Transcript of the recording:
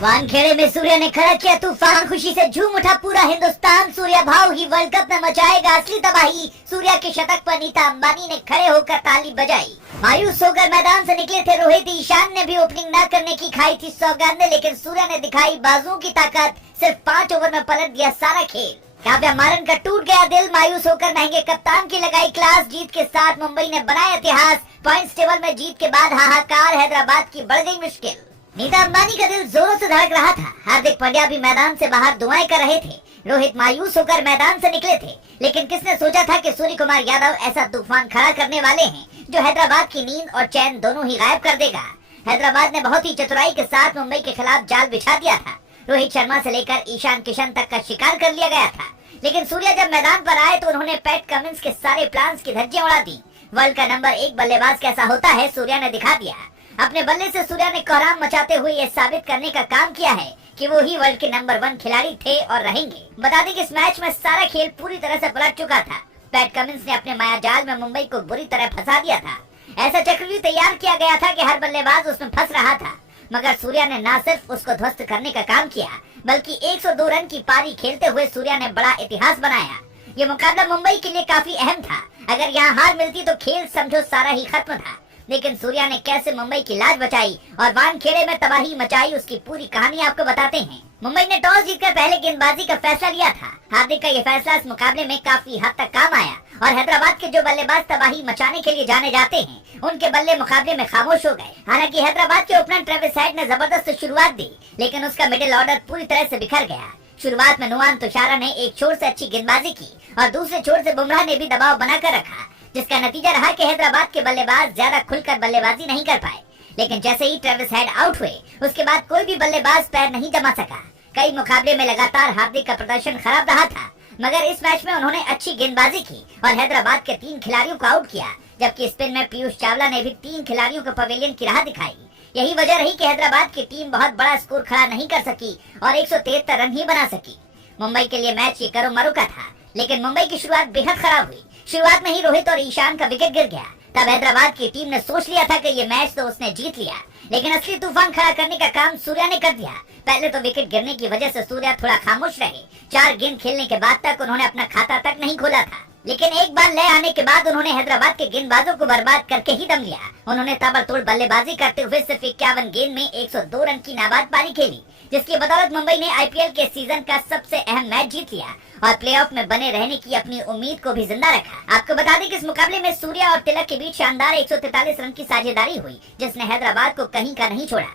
वानखेड़े में सूर्या ने खड़ा किया तूफान, खुशी से झूम उठा पूरा हिंदुस्तान। सूर्या भाव ही वर्ल्ड कप में मचाएगा असली तबाही। सूर्या के शतक पर नीता अंबानी ने खड़े होकर ताली बजाई। मायूस होकर मैदान से निकले थे रोहित। ईशान ने भी ओपनिंग न करने की खाई थी सौगंध, लेकिन सूर्या ने दिखाई बाजुओं की ताकत। सिर्फ 5 ओवर में पलट दिया सारा खेल। काव्या मारन का टूट गया दिल। मायूस होकर महंगे कप्तान की लगाई क्लास। जीत के साथ मुंबई ने बनाया इतिहास। पॉइंट्स टेबल में जीत के बाद हाहाकार, हैदराबाद की बढ़ गई मुश्किल। नीता अंबानी का दिल जोरों से धड़क रहा था। हार्दिक पांड्या भी मैदान से बाहर दुआएं कर रहे थे। रोहित मायूस होकर मैदान से निकले थे, लेकिन किसने सोचा था कि सूर्य कुमार यादव ऐसा तूफान खड़ा करने वाले हैं जो हैदराबाद की नींद और चैन दोनों ही गायब कर देगा। हैदराबाद ने बहुत ही चतुराई के साथ मुंबई के खिलाफ जाल बिछा दिया था। रोहित शर्मा से लेकर ईशान किशन तक का शिकार कर लिया गया था, लेकिन सूर्या जब मैदान पर आए तो उन्होंने पैट कमिंस के सारे प्लान्स की धज्जियां उड़ा दी। वर्ल्ड का नंबर 1 बल्लेबाज कैसा होता है सूर्या ने दिखा दिया। अपने बल्ले से सूर्या ने कोहराम मचाते हुए ये साबित करने का काम किया है कि वो ही वर्ल्ड के नंबर 1 खिलाड़ी थे और रहेंगे। बता दें कि इस मैच में सारा खेल पूरी तरह से पलट चुका था। पैट कमिंस ने अपने मायाजाल में मुंबई को बुरी तरह फंसा दिया था। ऐसा चक्रव्यूह तैयार किया गया था कि हर बल्लेबाज उसमें फंस रहा था, मगर सूर्या ने न सिर्फ उसको ध्वस्त करने का काम किया, बल्कि 102 रन की पारी खेलते हुए सूर्या ने बड़ा इतिहास बनाया। ये मुकाबला मुंबई के लिए काफी अहम था। अगर यहाँ हार मिलती तो खेल समझो सारा ही खत्म था, लेकिन सूर्या ने कैसे मुंबई की लाज बचाई और वानखेड़े में तबाही मचाई, उसकी पूरी कहानी आपको बताते हैं। मुंबई ने टॉस जीतकर पहले गेंदबाजी का फैसला लिया था। हार्दिक का ये फैसला इस मुकाबले में काफी हद तक काम आया और हैदराबाद के जो बल्लेबाज तबाही मचाने के लिए जाने जाते हैं, उनके बल्ले मुकाबले में खामोश हो गए। हालांकि हैदराबाद के ओपनर ट्रेविस हेड ने जबरदस्त शुरुआत दी, लेकिन उसका मिडिल ऑर्डर पूरी तरह से बिखर गया। शुरुआत में नुआन तुषारा ने एक छोर से अच्छी गेंदबाजी की और दूसरे छोर से बुमराह ने भी दबाव बनाकर रखा, जिसका नतीजा रहा कि हैदराबाद के बल्लेबाज ज्यादा खुलकर बल्लेबाजी नहीं कर पाए। लेकिन जैसे ही ट्रेविस हेड आउट हुए, उसके बाद कोई भी बल्लेबाज पैर नहीं जमा सका। कई मुकाबले में लगातार हार्दिक का प्रदर्शन खराब रहा था, मगर इस मैच में उन्होंने अच्छी गेंदबाजी की और हैदराबाद के 3 खिलाड़ियों को आउट किया, जबकि स्पिन में पीयूष चावला ने भी 3 खिलाड़ियों को पवेलियन की राह दिखाई। यही वजह रही कि हैदराबाद की टीम बहुत बड़ा स्कोर खड़ा नहीं कर सकी और 173 रन ही बना सकी। मुंबई के लिए मैच ये करो मरो का था, लेकिन मुंबई की शुरुआत बेहद खराब हुई। शुरुआत में ही रोहित और ईशान का विकेट गिर गया। तब हैदराबाद की टीम ने सोच लिया था कि ये मैच तो उसने जीत लिया, लेकिन असली तूफान खड़ा करने का काम सूर्या ने कर दिया। पहले तो विकेट गिरने की वजह से सूर्या थोड़ा खामोश रहे। 4 गेंद खेलने के बाद तक उन्होंने अपना खाता तक नहीं खोला था, लेकिन एक बार लय आने के बाद उन्होंने हैदराबाद के गेंदबाजों को बर्बाद करके ही दम लिया। उन्होंने ताबड़तोड़ बल्लेबाजी करते हुए सिर्फ 51 गेंद में 102 रन की नाबाद पारी खेली, जिसकी बदौलत मुंबई ने आईपीएल के सीजन का सबसे अहम मैच जीत लिया और प्लेऑफ में बने रहने की अपनी उम्मीद को भी जिंदा रखा। आपको बता दें कि इस मुकाबले में सूर्या और तिलक के बीच शानदार 143 रन की साझेदारी हुई, जिसने हैदराबाद को कहीं का नहीं छोड़ा।